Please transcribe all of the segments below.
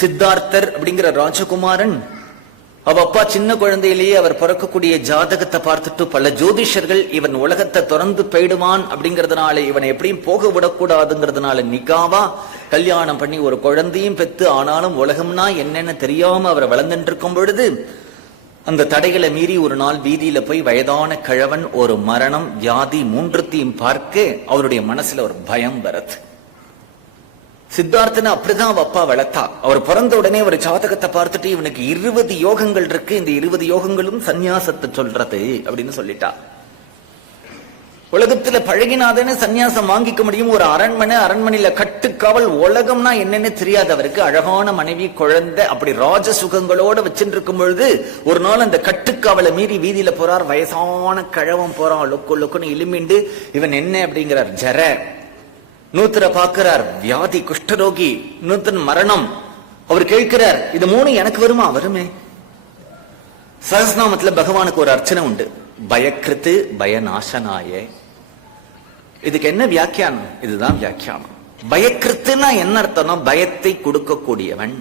சித்தார்த்தர் அப்படிங்கிற ராஜகுமாரன் அவ அப்பா சின்ன குழந்தையிலேயே அவர் பிறக்கக்கூடிய ஜாதகத்தை பார்த்துட்டு பல ஜோதிஷர்கள் இவன் உலகத்தை திறந்து போயிடுவான் அப்படிங்கறதுனால இவனை எப்படியும் போக விடக்கூடாதுங்கிறதுனால நிக்காவா கல்யாணம் பண்ணி ஒரு குழந்தையும் பெத்து, ஆனாலும் உலகம்னா என்னன்னு தெரியாம அவர் வளர்ந்துட்டு இருக்கும் பொழுது அந்த தடைகளை மீறி ஒரு நாள் வீதியில போய் வயதான கிழவன் ஒரு மரணம் வியாதி மூன்றத்தையும் பார்க்க அவருடைய மனசுல ஒரு பயம் வருது. சித்தார்த்தனை அப்படிதான் அப்பா வளர்த்தா. அவர் பிறந்த உடனே ஒரு ஜாதகத்தை பார்த்துட்டு இவனுக்கு 20 யோகங்கள் இருக்கு, இந்த 20 யோகங்களும் சந்நியாசத்தை சொல்றது அப்படின்னு சொல்லிட்டா. உலகத்துல பழகினாதானே சந்நியாசம் வாங்கிக்க முடியும். ஒரு அரண்மனையில கட்டுக்காவல், உலகம்னா என்னன்னு தெரியாது அவருக்கு. அழகான மனைவி, குழந்தை, அப்படி ராஜ சுகங்களோட வச்சுட்டு இருக்கும் பொழுது ஒரு நாள் அந்த கட்டுக்காவலை மீறி வீதியில போறார். வயசான கிழவன் போறான், லொக்குன்னு இலுமிண்டு. இவன் என்ன அப்படிங்கிறார், ஜர. நூத்தரை பாக்குறார், வியாதி, குஷ்டரோகி. நூத்தன் மரணம். அவர் கேட்கிறார், இது 3 எனக்கு வருமா? வருமே. சஹஸ்ரநாமத்துல பகவானுக்கு ஒரு அர்ச்சனை உண்டு, பயக்கிருத்து பயநாசனாய. இதுக்கு என்ன வியாக்கியானம்? இதுதான் வியாக்கியானம். பயக்கிருத்துனா என்ன அர்த்தம்னா பயத்தை கொடுக்கக்கூடியவன்.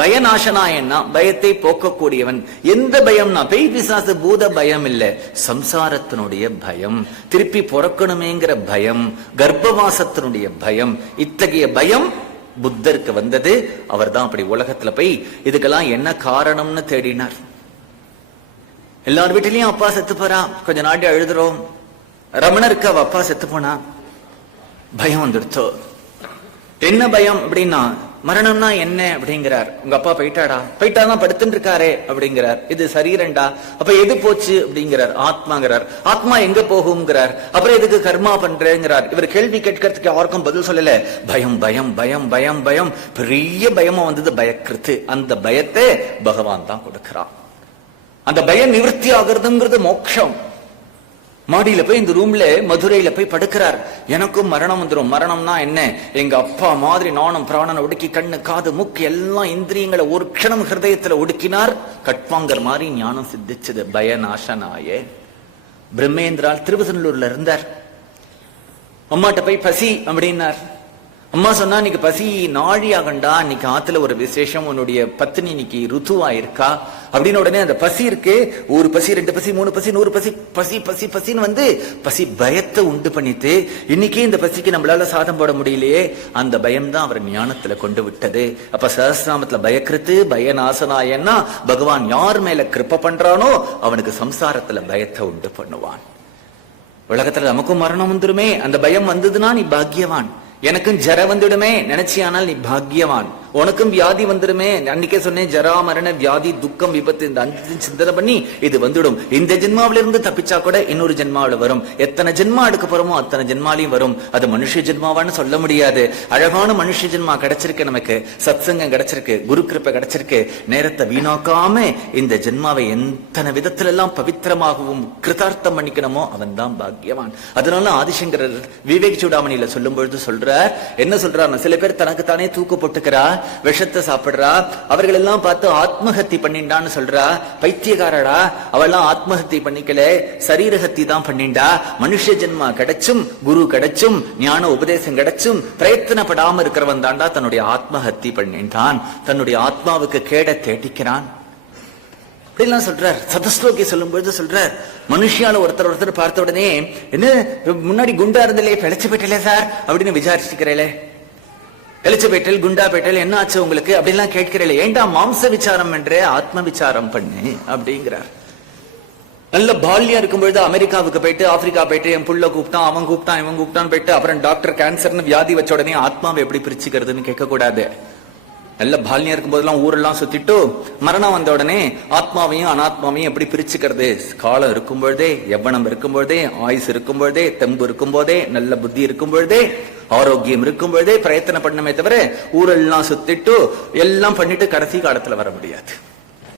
பயநாசனாயன்னா பயத்தை போக்கக்கூடியவன். எந்த பயம்னா பேய் பிசாசு பூத பயம் இல்ல, சம்சாரத்தினுடைய பயம், திருப்பி பிறக்கணுமேங்கிற பயம், கர்ப்பவாசத்தினுடைய பயம். இத்தகைய பயம் புத்தருக்கு வந்தது. அவர் தான் அப்படி உலகத்துல போய் இதுக்கெல்லாம் என்ன காரணம்னு தேடினார். எல்லார் வீட்டிலையும் அப்பா செத்து போறா, கொஞ்ச நாட்டி அழுதுறோம். ரமணருக்கு அவ அப்பா செத்து போனா, பயம் வந்துடுத்தோ. என்ன பயம் அப்படின்னா, மரணம்னா என்ன அப்படிங்கிறார். உங்க அப்பா போயிட்டாதான் படுத்துட்டு இருக்காரே அப்படிங்கிறார். இது சரீரண்டா, அப்ப எது போச்சு அப்படிங்கிறார். ஆத்மாங்கிறார். ஆத்மா எங்க போகுங்கிறார். அப்புறம் எதுக்கு கர்மா பண்றேங்கிறார். இவர் கேள்வி கேட்கறதுக்கு யாருக்கும் பதில் சொல்லல. பயம் பயம் பயம் பயம் பயம், பெரிய பயமா வந்தது, பயக்கிருத்து. அந்த பயத்தை பகவான் தான் கொடுக்கிறான். அந்த பயம் நிவர்த்தி ஆகிறதுங்கிறது மோட்சம். மாடியில போய் இந்த ரூம்ல மதுரையில போய் படுக்கிறார். எனக்கும் மரணம் வந்துடும். மரணம்னா என்ன? எங்க அப்பா மாதிரி நானும் பிராணனை ஒடுக்கி கண்ணு காது மூக்கு எல்லாம் இந்திரியங்களை ஒரு க்ஷணம் ஹிருதயத்துல ஒடுக்கினார். கட்பாங்கர் மாதிரி ஞானம் சித்திச்சது. பயநாசனாய. பிரம்மேந்திரால் திருவசனூர்ல இருந்தார். அம்மாட்ட போய் பசி அப்படின்னார். அம்மா சொன்னா, இன்னைக்கு பசி நாழி ஆகண்டா, இன்னைக்கு ஆத்துல ஒரு விசேஷம், உன்னுடைய பத்தினி இன்னைக்கு ருத்துவா இருக்கா அப்படின்னு. உடனே அந்த பசி இருக்கு, ஒரு பசி, 2 பசி, 3 பசி, 100 பசி, பசி பசி பசின்னு வந்து பசி பயத்தை உண்டு பண்ணிட்டு, இன்னைக்கு இந்த பசிக்கு நம்மளால சாதம் போட முடியலையே, அந்த பயம் தான் அவர் ஞானத்துல கொண்டு விட்டது. அப்ப சஹஸ்ரநாமத்துல பயக்கிருத்து பயநாசனாயன்னா பகவான் யார் மேல கிருப்ப பண்றானோ அவனுக்கு சம்சாரத்துல பயத்தை உண்டு பண்ணுவான். உலகத்துல நமக்கும் மரணம் வந்துருமே, அந்த பயம் வந்ததுன்னா நீ பாக்கியவான். எனக்கும் ஜர வந்துடுமே நினைச்சியானால் நீ பாக்கியவான். உனக்கும் வியாதி வந்துடுமே, அன்னைக்கே சொன்னேன், ஜரா மரண வியாதி துக்கம் விபத்து, இந்த 5 சிந்தனை பண்ணி இது வந்துடும். இந்த ஜென்மாவில இருந்து தப்பிச்சா கூட இன்னொரு ஜென்மாவில வரும். எத்தனை ஜென்மா எடுக்க போறோமோ அத்தனை ஜென்மாலையும் வரும். அது மனுஷ ஜென்மாவான்னு சொல்ல முடியாது. அழகான மனுஷ ஜென்மா கிடைச்சிருக்கு, நமக்கு சத்சங்கம் கிடைச்சிருக்கு, குரு கிருப்பை கிடைச்சிருக்கு. நேரத்தை வீணாக்காம இந்த ஜென்மாவை எத்தனை விதத்துல எல்லாம் பவித்திரமாகவும் கிருதார்த்தம் பண்ணிக்கணுமோ அவன் தான் பாக்கியவான். அதனால ஆதிசங்கரர் விவேக சூடாமணியில சொல்லும் பொழுது சொல்றார், என்ன சொல்றார், சில பேர் தனக்கு தானே தூக்கு போட்டுக்கிறா, விஷத்தை சாப்பிடுறா, அவர்கள் எல்லாம் பார்த்து ஆத்மஹத்தி பண்ணிண்டான்னு சொல்றா. பைத்தியக்காரடா, அவெல்லாம் ஆத்மஹத்தி பண்ணிக்கல, சரீரஹத்தி தான் பண்ணிண்டா. மனுஷ ஜென்மா கிடைச்சும் குரு கிடைச்சும் ஞான உபதேசம் கிடைச்சும் பிரயத்தனப்படாம இருக்கிறவன் தாண்டா தன்னுடைய ஆத்மஹத்தி பண்ணிட்டான், தன்னுடைய ஆத்மாவுக்கு கேட தேடிக்கிறான் அப்படிலாம் சொல்றார். சதஸ்லோகி சொல்லும் பொழுது சொல்றார், மனுஷியால ஒருத்தர் பார்த்த உடனே, என்ன முன்னாடி குண்டா இருந்தலே பிழைச்சு போயிட்டலே சார் அப்படின்னு விசாரிச்சுக்கிறேளே, எலிச்சபேட்டல் குண்டாபேட்டல் என்ன ஆச்சு உங்களுக்கு அப்படிலாம் கேட்கிறீங்களே, ஏண்டா மாம்ச விசாரம் என்றே ஆத்ம விசாரம் பண்ணு அப்படிங்கிறார். நல்ல பால்யா இருக்கும்பொழுது அமெரிக்காவுக்கு போயிட்டு ஆப்பிரிக்கா போயிட்டு என் புள்ள கூப்பிட்டான், அவன் கூப்பிட்டான், இவன் கூப்பிட்டான்னு போயிட்டு அப்புறம் டாக்டர் கேன்சர்னு வியாதி வச்ச உடனே ஆத்மாவை எப்படி பிரிச்சுக்கிறதுன்னு கேட்க கூடாது. நல்ல பால்யா இருக்கும் போதெல்லாம் ஊரெல்லாம் சுத்திட்டு மரணம் வந்த உடனே ஆத்மாவையும் அனாத்மாவையும் எப்படி பிரிச்சுக்கிறது, காலம் இருக்கும் பொழுதே, யவ்வனம் இருக்கும் பொழுதே, ஆயுசு இருக்கும் பொழுதே, தெம்பு இருக்கும் போதே, நல்ல புத்தி இருக்கும் பொழுதே, ஆரோக்கியம் இருக்கும் பொழுதே பிரயத்தனம் பண்ணமே தவிர ஊரெல்லாம் சுத்திட்டு எல்லாம் பண்ணிட்டு கடைசி காலத்துல வர முடியாது.